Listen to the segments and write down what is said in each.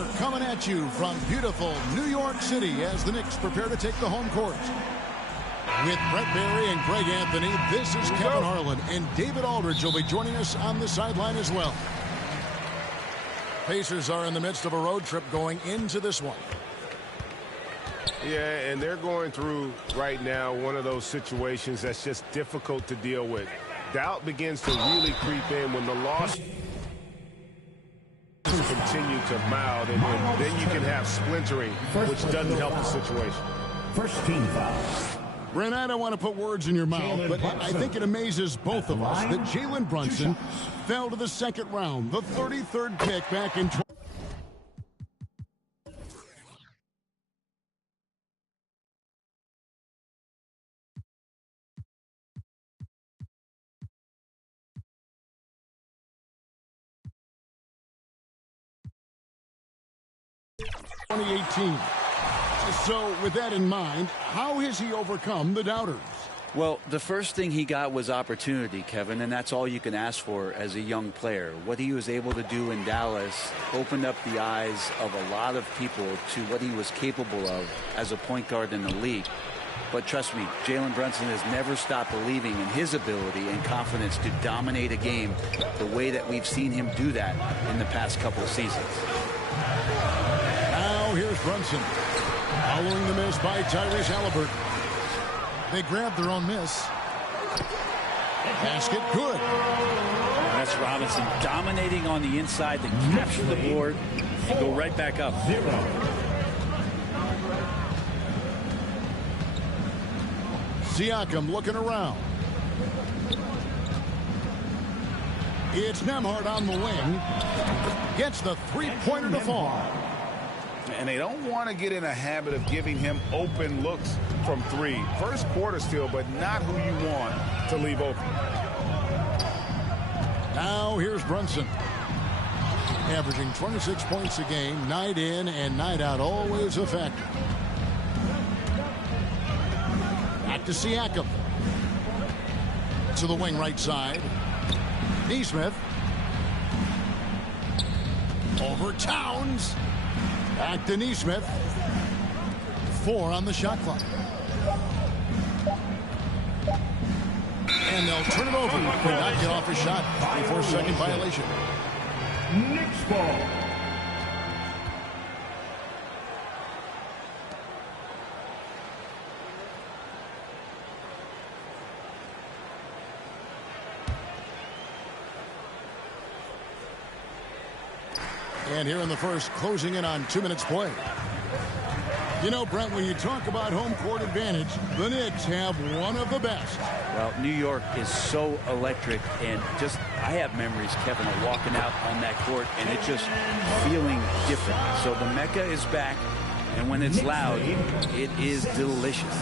We're coming at you from beautiful New York City as the Knicks prepare to take the home court. With Brett Barry and Greg Anthony, this is Kevin Harlan, and David Aldridge will be joining us on the sideline as well. Pacers are in the midst of a road trip going into this one. Yeah, and they're going through right now one of those situations that's just difficult to deal with. Doubt begins to really creep in when the loss continue to mount, and then you can have splintering, which doesn't help the situation. First team foul. Brent, I don't want to put words in your mouth, but I think it amazes both of us that Jalen Brunson fell to the second round, the 33rd pick back in 2018. So with that in mind, how has he overcome the doubters? Well, the first thing he got was opportunity, Kevin, and that's all you can ask for as a young player. What he was able to do in Dallas opened up the eyes of a lot of people to what he was capable of as a point guard in the league. But trust me, Jalen Brunson has never stopped believing in his ability and confidence to dominate a game the way that we've seen him do that in the past couple of seasons. Now here's Brunson. Following the miss by Tyrese Halliburton. They grabbed their own miss. Basket good. That's Robinson dominating on the inside to capture the board and go right back up. 0. Siakam looking around. It's Nembhard on the wing. Gets the three-pointer to fall. And they don't want to get in a habit of giving him open looks from three. First quarter still, but not who you want to leave open. Now here's Brunson. Averaging 26 points a game, night in and night out, always a factor. Back to Siakam. To the wing right side. Nesmith. Over Towns. Back to Nesmith. 4 on the shot clock. And they'll turn it over. Could not get off a shot. 24-second violation. Knicks ball. And here in the first, closing in on 2 minutes play. You know, Brent, when you talk about home court advantage, the Knicks have one of the best. Well, New York is so electric, and just I have memories, Kevin, of walking out on that court and it just feeling different. So the Mecca is back, and when it's loud, it is delicious.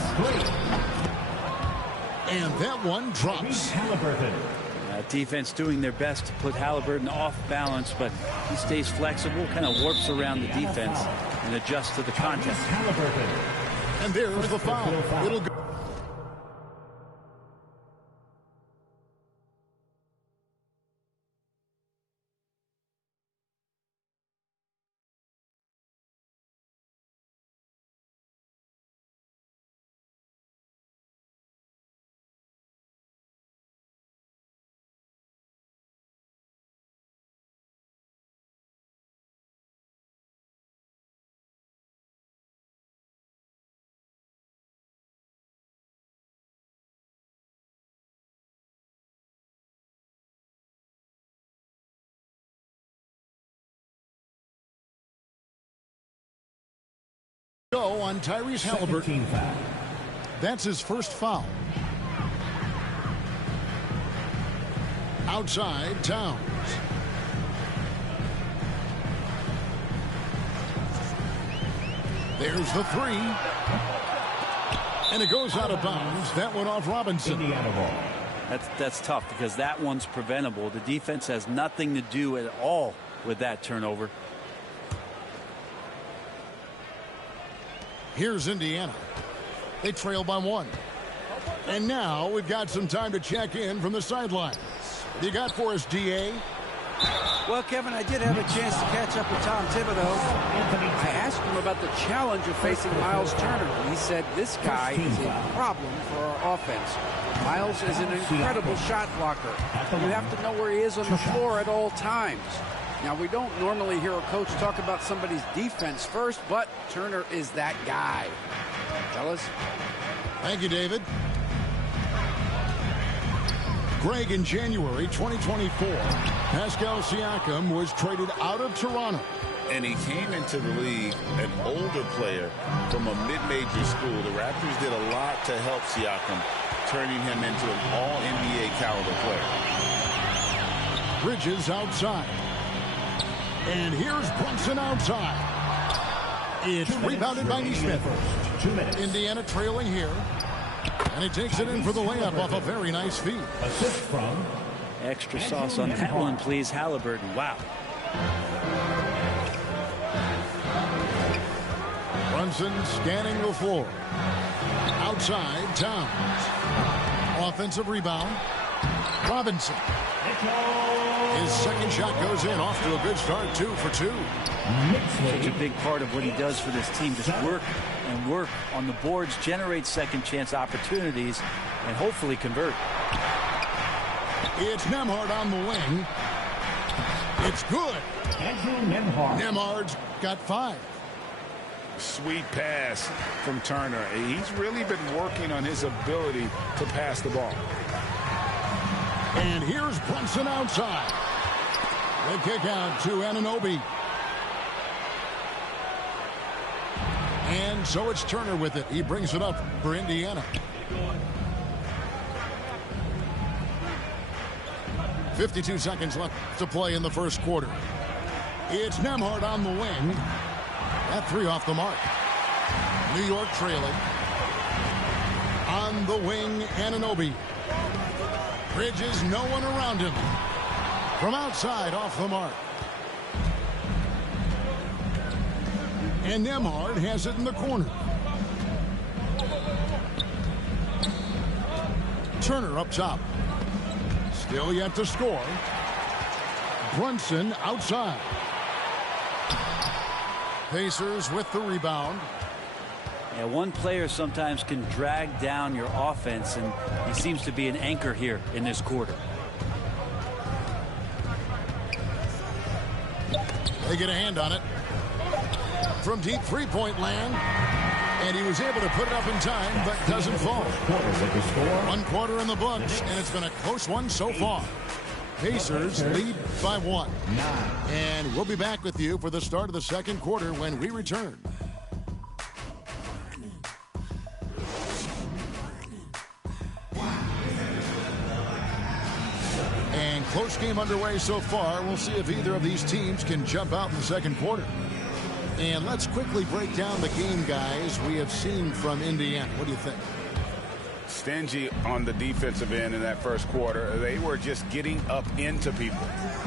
And that one drops. Defense doing their best to put Halliburton off balance, but he stays flexible, kind of warps around the defense and adjusts to the contact. And there's the foul. It'll go. Go on Tyrese Halliburton. That's his first foul. Outside, Towns. There's the three. And it goes out of bounds. That one off Robinson. That's tough because that one's preventable. The defense has nothing to do at all with that turnover. Here's Indiana. They trail by 1. And now we've got some time to check in from the sidelines. You got for us, DA? Well, Kevin, I did have a chance to catch up with Tom Thibodeau. I asked him about the challenge of facing Miles Turner. He said this guy is a problem for our offense. Miles is an incredible shot blocker. You have to know where he is on the floor at all times. Now, we don't normally hear a coach talk about somebody's defense first, but Turner is that guy. Fellas? Thank you, David. Greg, in January 2024, Pascal Siakam was traded out of Toronto. And he came into the league an older player from a mid-major school. The Raptors did a lot to help Siakam, turning him into an all-NBA caliber player. Bridges outside. And here's Brunson outside. It's rebounded by Nesmith. Indiana trailing here. And he takes it in for the layup off a very nice feed. Assist from Extra sauce on that one, please, Halliburton. Wow. Brunson scanning the floor. Outside, Towns. Offensive rebound. Robinson. His second shot goes in, off to a good start, 2 for 2. Such a big part of what he does for this team. Just work and work on the boards, generate second chance opportunities, and hopefully convert. It's Nembhard on the wing. It's good. Andrew Nembhard. Nembhard's got 5. Sweet pass from Turner. He's really been working on his ability to pass the ball. And here's Brunson outside. The kick out to Anunoby. And so it's Turner with it. He brings it up for Indiana. 52 seconds left to play in the first quarter. It's Nembhard on the wing. That 3 off the mark. New York trailing. On the wing, Anunoby. Bridges, no one around him. From outside, off the mark. And Nembhard has it in the corner. Turner up top. Still yet to score. Brunson outside. Pacers with the rebound. Yeah, one player sometimes can drag down your offense, and he seems to be an anchor here in this quarter. They get a hand on it. From deep three-point land. And he was able to put it up in time, but doesn't fall. 1 quarter in the books, and it's been a close one so far. Pacers lead by 1. And we'll be back with you for the start of the second quarter when we return. And close game underway so far. We'll see if either of these teams can jump out in the second quarter. And let's quickly break down the game, guys, we have seen from Indiana. What do you think? Stingy on the defensive end in that first quarter. They were just getting up into people.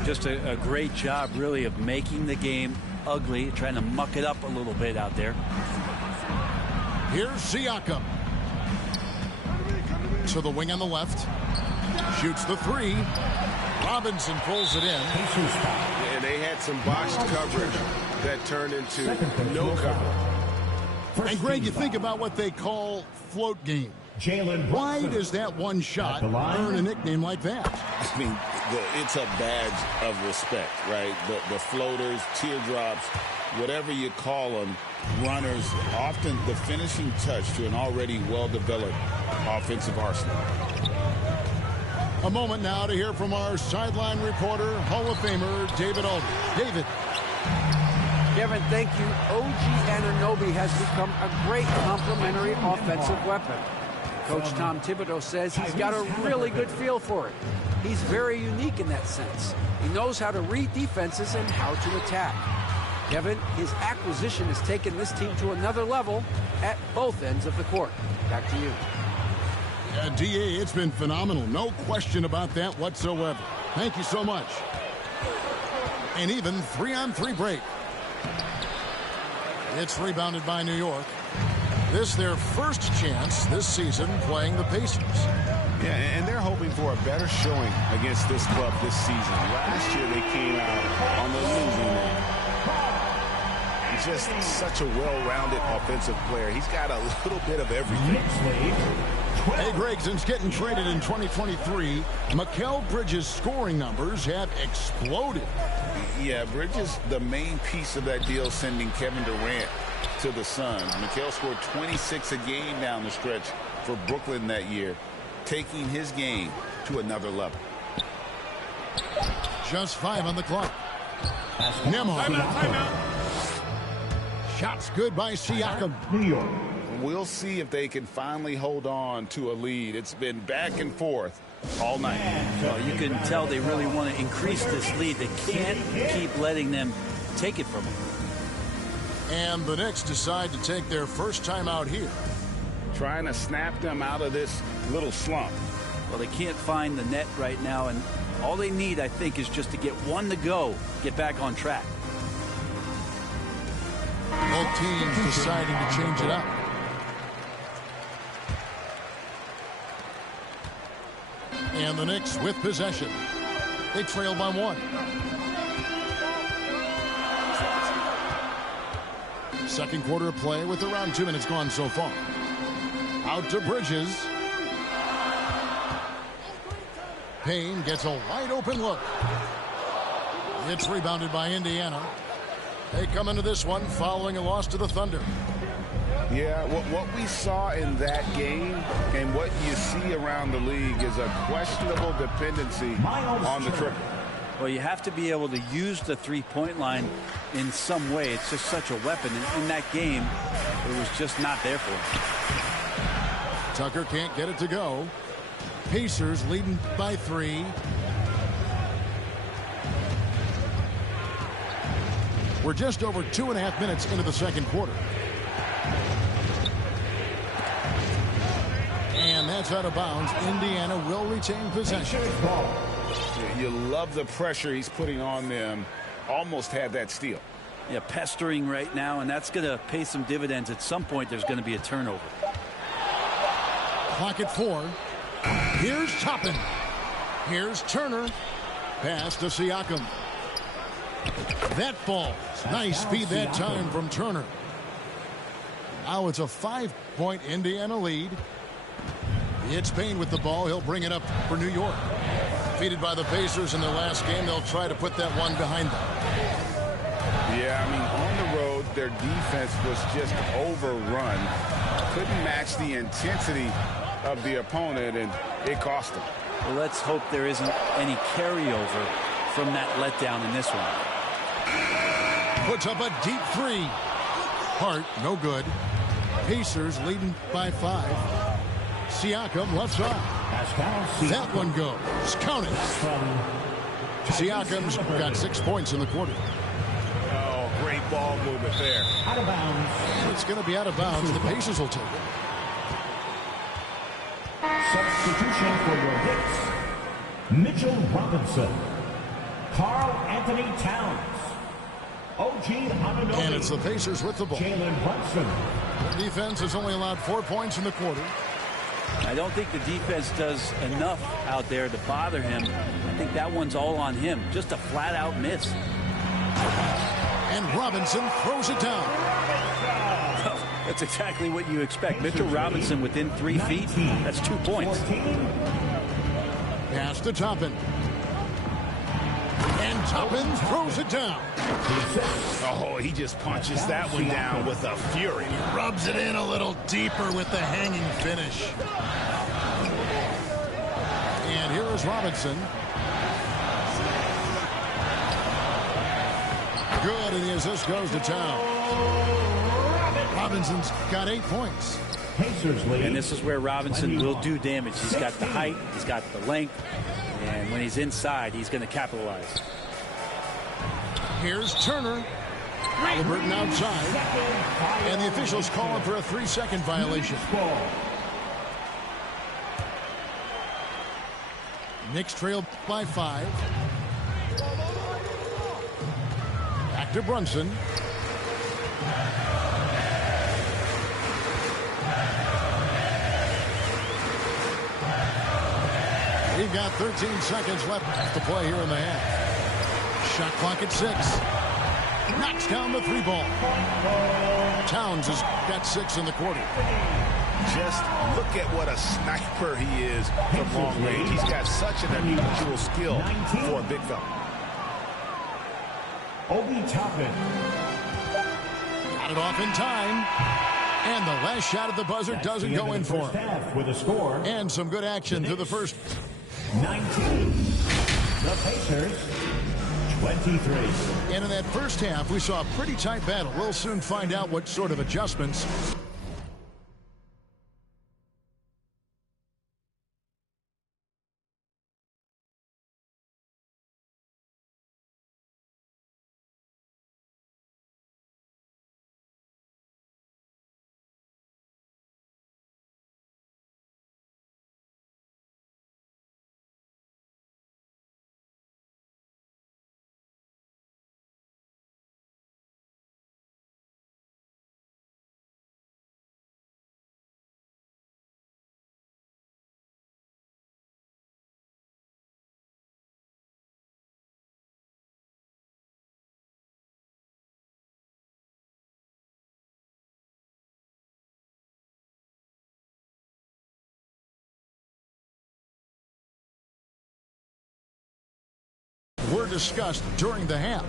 Just a great job, really, of making the game ugly, trying to muck it up a little bit out there. Here's Siakam. To the wing on the left. Shoots the 3. Robinson pulls it in. And they had some boxed coverage that turned into no cover. And Greg, you think about what they call float game. Why does that one shot earn a nickname like that? I mean, it's a badge of respect, right? The floaters, teardrops, whatever you call them, runners, often the finishing touch to an already well-developed offensive arsenal. A moment now to hear from our sideline reporter, Hall of Famer David Aldridge. David. Kevin, thank you. OG Anunoby has become a great complementary offensive weapon. Coach Tom Thibodeau says he's got a really good feel for it. He's very unique in that sense. He knows how to read defenses and how to attack. Kevin, his acquisition has taken this team to another level at both ends of the court. Back to you. D.A., it's been phenomenal. No question about that whatsoever. Thank you so much. And even 3-on-3 break. It's rebounded by New York. This their first chance this season playing the Pacers. Yeah, and they're hoping for a better showing against this club this season. Last year they came out on the losing end. He's just such a well-rounded offensive player. He's got a little bit of everything. Hey, Greg, since getting traded in 2023, Mikal Bridges' scoring numbers have exploded. Yeah, Bridges, the main piece of that deal, sending Kevin Durant to the Suns. Mikal scored 26 a game down the stretch for Brooklyn that year, taking his game to another level. Just 5 on the clock. Nembhard. Timeout. Shots good by Siakam. New York. We'll see if they can finally hold on to a lead. It's been back and forth all night. Well, you can tell they really want to increase this lead. They can't keep letting them take it from them. And the Knicks decide to take their first time out here. Trying to snap them out of this little slump. Well, they can't find the net right now, and all they need, I think, is just to get one to go, get back on track. Both teams deciding to change it up. And the Knicks with possession. They trail by 1. Second quarter of play with around 2 minutes gone so far. Out to Bridges. Payne gets a wide open look. It's rebounded by Indiana. They come into this one following a loss to the Thunder. Yeah, what we saw in that game and what you see around the league is a questionable dependency on the triple. Well, you have to be able to use the three-point line in some way. It's just such a weapon. And in that game, it was just not there for him. Tucker can't get it to go. Pacers leading by 3. We're just over 2.5 minutes into the second quarter. And that's out of bounds. Indiana will retain possession. You love the pressure he's putting on them. Almost had that steal. Yeah, pestering right now, and that's going to pay some dividends. At some point, there's going to be a turnover. Clock at 4. Here's Toppin. Here's Turner. Pass to Siakam. That falls. Nice feed that time from Turner. Now it's a 5-point Indiana lead. It's Payne with the ball. He'll bring it up for New York. Defeated by the Pacers in their last game, they'll try to put that one behind them. Yeah, I mean, on the road, their defense was just overrun. Couldn't match the intensity of the opponent, and it cost them. Well, let's hope there isn't any carryover from that letdown in this one. Puts up a deep 3. Hart, no good. Pacers leading by 5. Siakam left side. That one goes. Count it. Siakam's got 6 points in the quarter. Oh, great ball movement there. Out of bounds. It's going to be out of bounds. The Pacers will take it. Substitution for your hits. Mitchell Robinson. Karl Anthony Towns. OG Anunoby. And it's the Pacers with the ball. Jalen Brunson. The defense has only allowed 4 points in the quarter. I don't think the defense does enough out there to bother him. I think that one's all on him. Just a flat-out miss. And Robinson throws it down. That's exactly what you expect. Mitchell Robinson within 3 feet. That's 2 points. Pass to Toppin. And Toppin throws it down. Oh, he just punches that one down with a fury. He rubs it in a little deeper with the hanging finish. And here is Robinson. Good, and the assist goes to Town. Robinson's got 8 points. And this is where Robinson will do damage. He's got the height, he's got the length, and when he's inside, he's going to capitalize. Here's Turner. Halliburton outside. And the officials call him for a 3-second violation. Knicks trailed by 5. Back to Brunson. We've got 13 seconds left to play here in the half. Shot clock at 6. Knocks down the 3 ball. Towns has got 6 in the quarter. Just look at what a sniper he is from long range. He's got such an unusual skill for a big fella. Obi Toppin. Got it off in time. And the last shot at the buzzer doesn't go in for him. With a score. And some good action through the first. 19. The Pacers, 23. And in that first half, we saw a pretty tight battle. We'll soon find out what sort of adjustments. Were discussed during the half.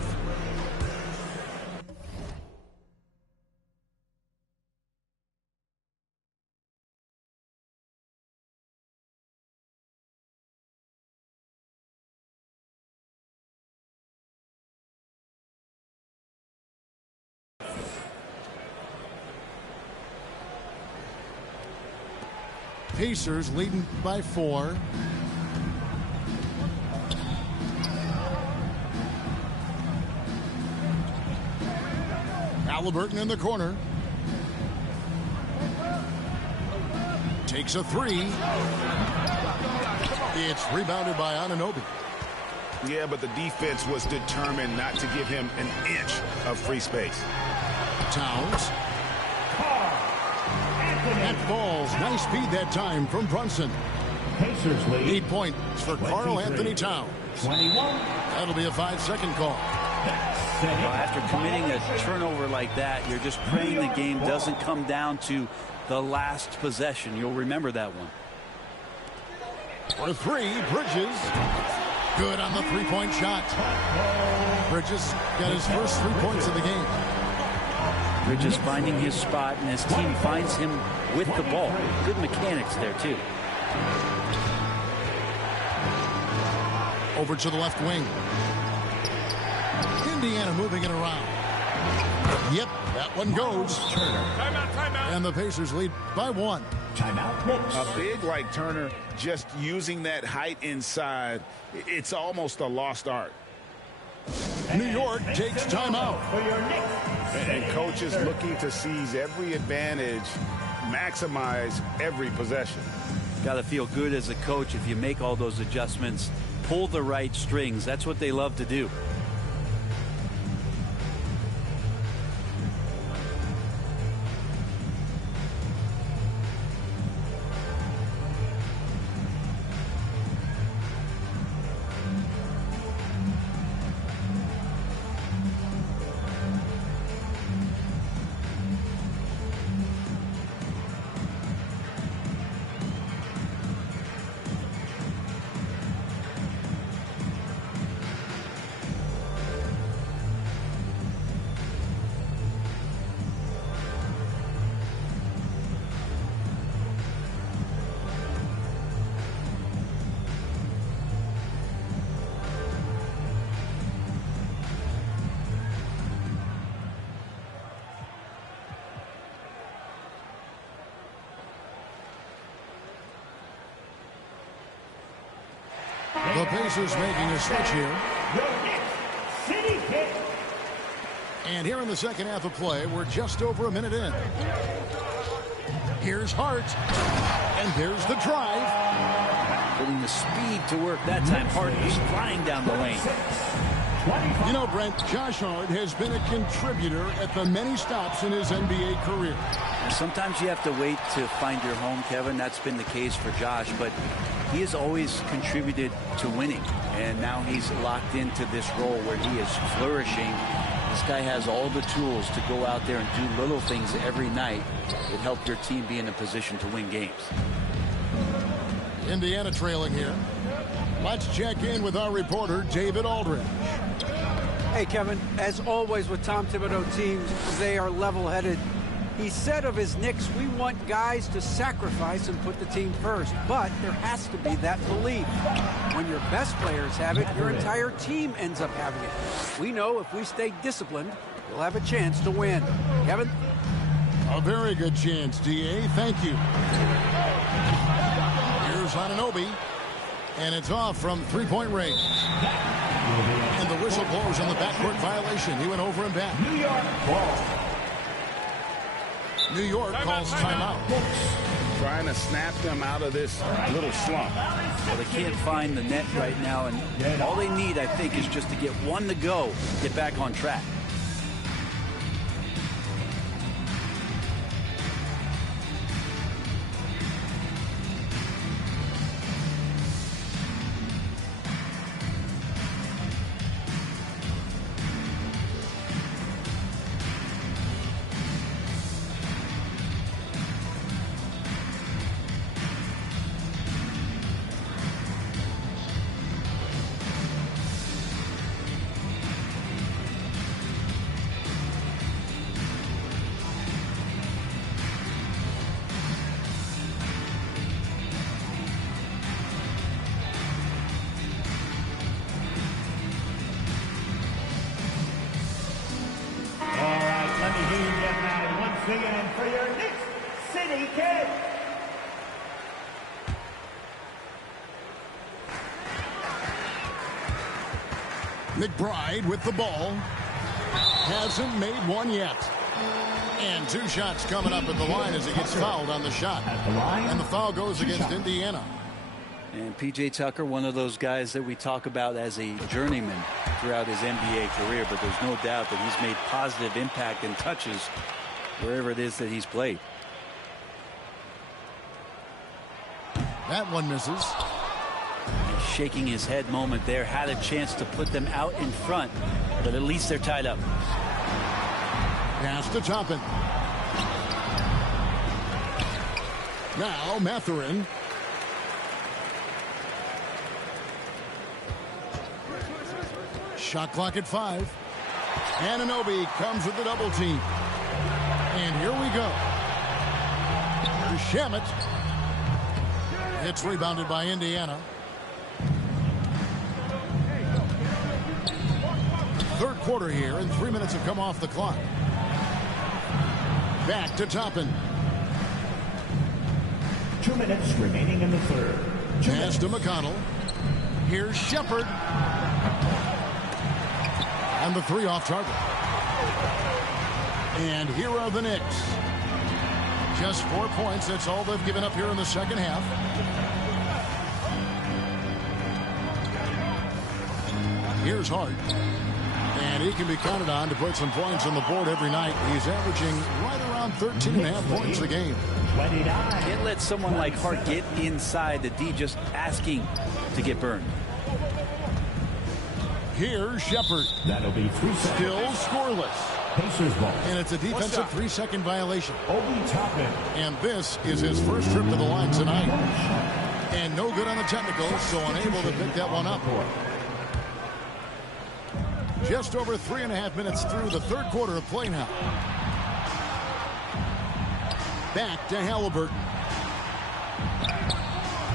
Pacers leading by 4. Halliburton in the corner. Takes a 3. It's rebounded by Anunoby. Yeah, but the defense was determined not to give him an inch of free space. Towns. That falls. Nice speed that time from Brunson. Pacers lead. 8 points for Karl Anthony Towns. 21. That'll be a 5-second call. Well, after committing a turnover like that, you're just praying the game doesn't come down to the last possession. You'll remember that one. For 3, Bridges. Good on the 3-point shot. Bridges got his first 3 points of the game. Bridges finding his spot, and his team finds him with the ball. Good mechanics there, too. Over to the left wing. Indiana moving it around. Yep, that one goes. Timeout. And the Pacers lead by 1. Timeout. Knicks. A big like Turner, just using that height inside, it's almost a lost art. New York takes timeout. For your Knicks. And coaches looking to seize every advantage, maximize every possession. Got to feel good as a coach if you make all those adjustments, pull the right strings. That's what they love to do. The Pacers making a switch here. City kick. And here in the second half of play, we're just over a minute in. Here's Hart. And there's the drive. Putting the speed to work that time. Hart is flying down the lane. You know, Brent, Josh Hart has been a contributor at the many stops in his NBA career. Sometimes you have to wait to find your home, Kevin. That's been the case for Josh. But he has always contributed to winning, and now he's locked into this role where he is flourishing. This guy has all the tools to go out there and do little things every night that help your team be in a position to win games. Indiana trailing here. Let's check in with our reporter, David Aldridge. Hey, Kevin, as always with Tom Thibodeau teams, they are level-headed. He said of his Knicks, we want guys to sacrifice and put the team first, but there has to be that belief. When your best players have it, your entire team ends up having it. We know if we stay disciplined, we'll have a chance to win. Kevin? A very good chance, D.A. Thank you. Here's Anunoby, and it's off from three-point range. And the whistle blows on the backcourt violation. He went over and back. New York ball. New York calls timeout. Trying to snap them out of this little slump. Well, they can't find the net right now, and all they need, I think, is just to get one to go, get back on track. For your Knicks City Kid. McBride with the ball. Hasn't made one yet. And two shots coming up at the line as he gets fouled on the shot. And the foul goes against Indiana. And P.J. Tucker, one of those guys that we talk about as a journeyman throughout his NBA career, but there's no doubt that he's made positive impact and touches wherever it is that he's played. That one misses. Shaking his head moment there, had a chance to put them out in front, but at least they're tied up. Pass to Toppin. Now Mathurin. Shot clock at 5. Anunoby comes with the double team. And here we go. Shamet. It's rebounded by Indiana. Third quarter here, and 3 minutes have come off the clock. Back to Toppin. 2 minutes remaining in the third. Pass to McConnell. Here's Shepard. And the three off target. And here are the Knicks. Just 4 points. That's all they've given up here in the second half. Here's Hart. And he can be counted on to put some points on the board every night. He's averaging right around 13.5 points a game. Can't let someone like Hart get inside the D, just asking to get burned. Here's Shepard. That'll be 3 seconds. Still scoreless. Pacers ball. And it's a defensive 3-second violation. Obi Toppin. And this is his first trip to the line tonight. And no good on the technical, so unable to pick that one up. Just over 3.5 minutes through the third quarter of play now. Back to Halliburton.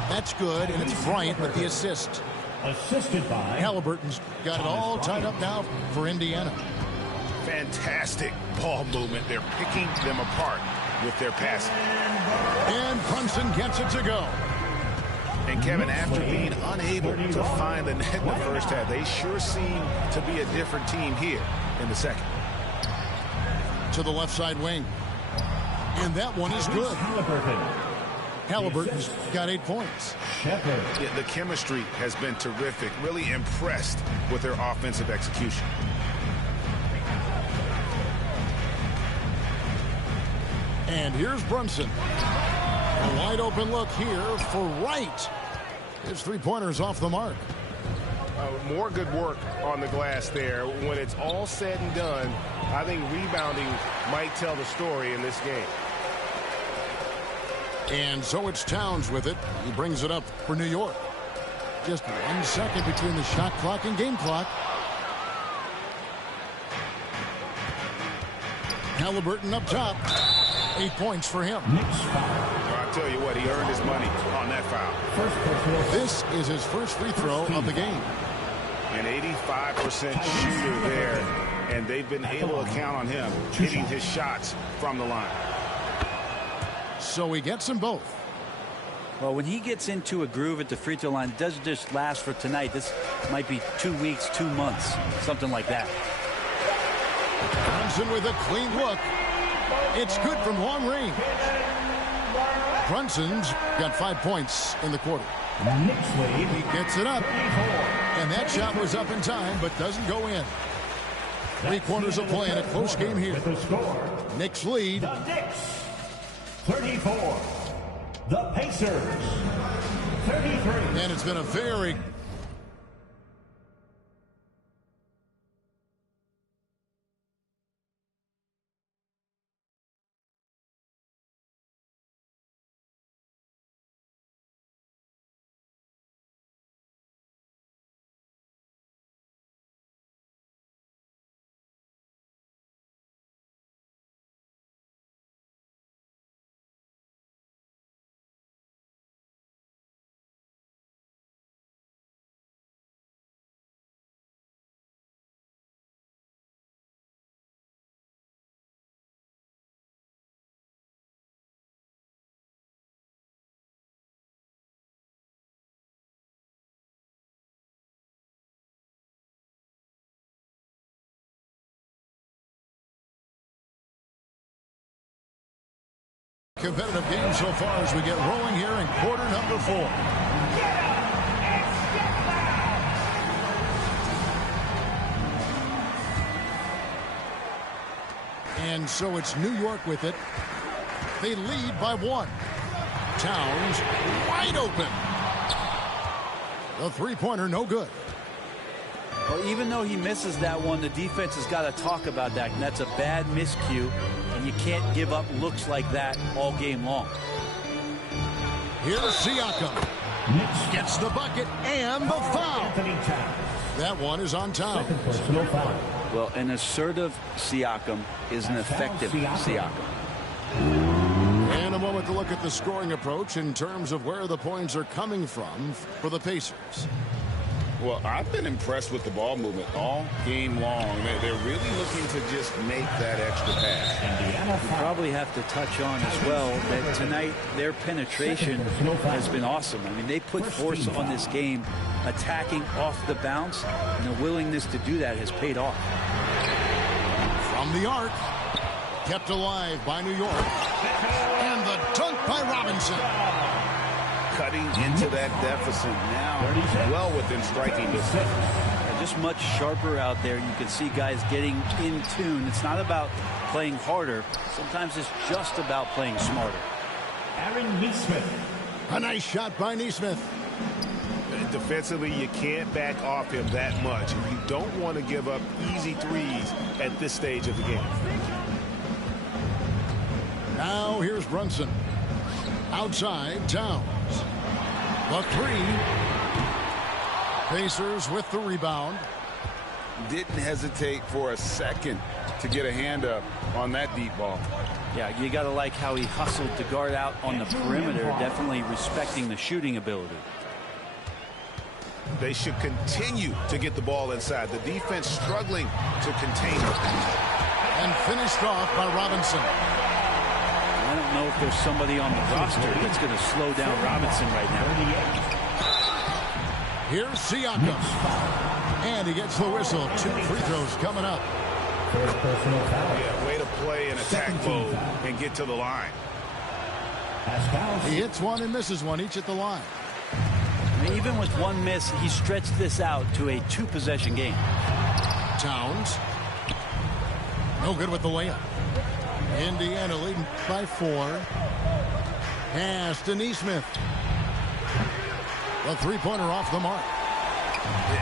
That's good, and it's Bryant with the assist. Assisted by Halliburton's got it all tied up now for Indiana. Fantastic ball movement. They're picking them apart with their passing. And Brunson gets it to go. And Kevin, after being unable to find the net in the first half, they sure seem to be a different team here in the second. To the left side wing. And that one is good. Halliburton's got 8 points. Yeah, the chemistry has been terrific. Really impressed with their offensive execution. And here's Brunson. A wide open look here for Wright. His three-pointer's off the mark. More good work on the glass there. When it's all said and done, I think rebounding might tell the story in this game. And so it's Towns with it. He brings it up for New York. Just 1 second between the shot clock and game clock. Halliburton up top. 8 points for him. I'll tell you what, he earned his money on that foul. This is his first free throw of the game. An 85% shooter there, and they've been able to count on him hitting his shots from the line. So he gets them both. Well, when he gets into a groove at the free throw line, it doesn't just last for tonight. This might be 2 weeks, 2 months, something like that. Brunson with a clean look. It's good from long range. Brunson's got 5 points in the quarter. He gets it up. And that shot was up in time, but doesn't go in. 3 quarters of play in a close game here. Knicks lead. The Knicks, 34. The Pacers, 33. And it's been a very competitive game so far as we get rolling here in quarter number 4. And so it's New York with it. They lead by 1. Towns wide open. The three-pointer no good. Well, even though he misses that one, the defense has got to talk about that. And that's a bad miscue, and you can't give up looks like that all game long. Here's Siakam. Gets the bucket and the foul. That one is on Towns. Well, an assertive Siakam is an effective Siakam. And a moment to look at the scoring approach in terms of where the points are coming from for the Pacers. Well, I've been impressed with the ball movement all game long. They're really looking to just make that extra pass. You probably have to touch on as well that tonight their penetration has been awesome. I mean, they put force on this game, attacking off the bounce, and the willingness to do that has paid off. From the arc, kept alive by New York. And the dunk by Robinson. Cutting into that deficit now, well within striking distance. They're just much sharper out there. You can see guys getting in tune. It's not about playing harder. Sometimes it's just about playing smarter. Aaron Nesmith. A nice shot by Nesmith. Defensively, you can't back off him that much. You don't want to give up easy threes at this stage of the game. Now here's Brunson. Outside, Towns. The 3. Pacers with the rebound. Didn't hesitate for a second to get a hand up on that deep ball. Yeah, you got to like how he hustled to guard out on the perimeter, definitely respecting the shooting ability. They should continue to get the ball inside. The defense struggling to contain it. And finished off by Robinson. I don't know if there's somebody on the roster that's going to slow down Robinson right now. Here's Siakam. And he gets the whistle. 2 free throws coming up. Yeah, way to play in attack mode and get to the line. He hits one and misses one, each at the line. I mean, even with one miss, he stretched this out to a 2-possession game. Towns. No good with the layup. Indiana leading by 4. Pass to Nesmith. The three-pointer off the mark.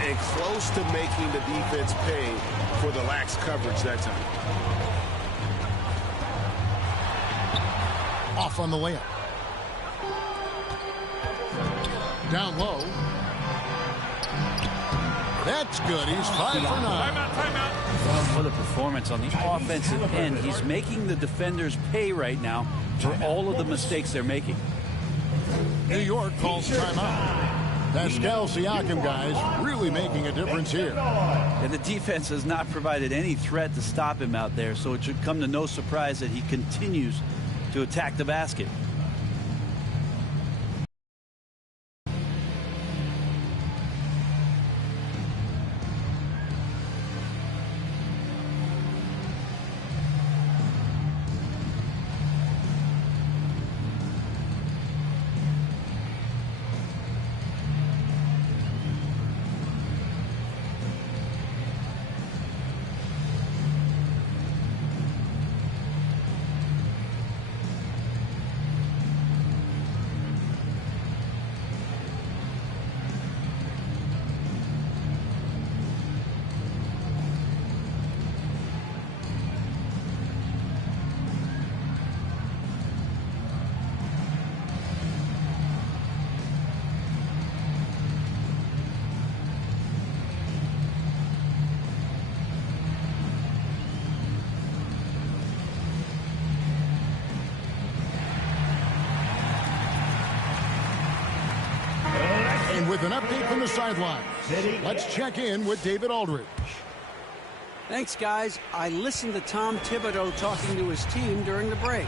And close to making the defense pay for the lax coverage that time. Off on the layup. Down low. That's good. He's 5 for 9. Timeout. What a performance on the offensive end. He's making the defenders pay right now for all of the mistakes they're making. New York calls timeout. Pascal Siakam, guys, really making a difference here. And the defense has not provided any threat to stop him out there, so it should come to no surprise that he continues to attack the basket. With an update from the sidelines, let's check in with David Aldridge. Thanks, guys. I listened to Tom Thibodeau talking to his team during the break.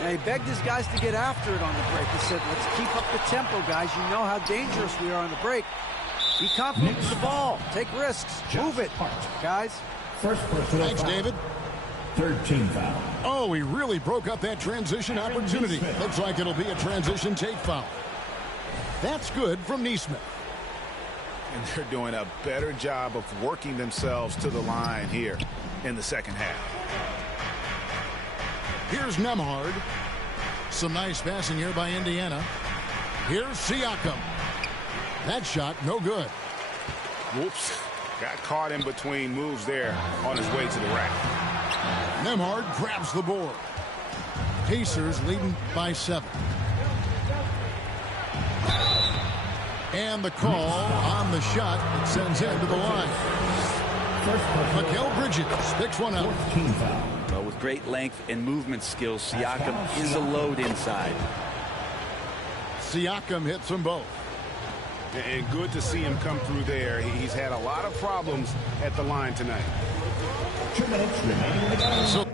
And he begged his guys to get after it on the break. He said, let's keep up the tempo, guys. You know how dangerous we are on the break. Be confident with the ball. Take risks. Move it, guys. First personal Thanks, foul. David. Third team foul. Oh, he really broke up that transition opportunity. Looks like it'll be a transition take foul. That's good from Neesmith. And they're doing a better job of working themselves to the line here in the second half. Here's Nembhard. Some nice passing here by Indiana. Here's Siakam. That shot, no good. Whoops. Got caught in between moves there on his way to the rack. Nembhard grabs the board. Pacers leading by 7. And the call on the shot that sends him to the line. Mikal Bridges picks one up. Well, with great length and movement skills, Siakam is a load inside. Siakam hits them both. And good to see him come through there. He's had a lot of problems at the line tonight. 2 minutes remaining in the game. So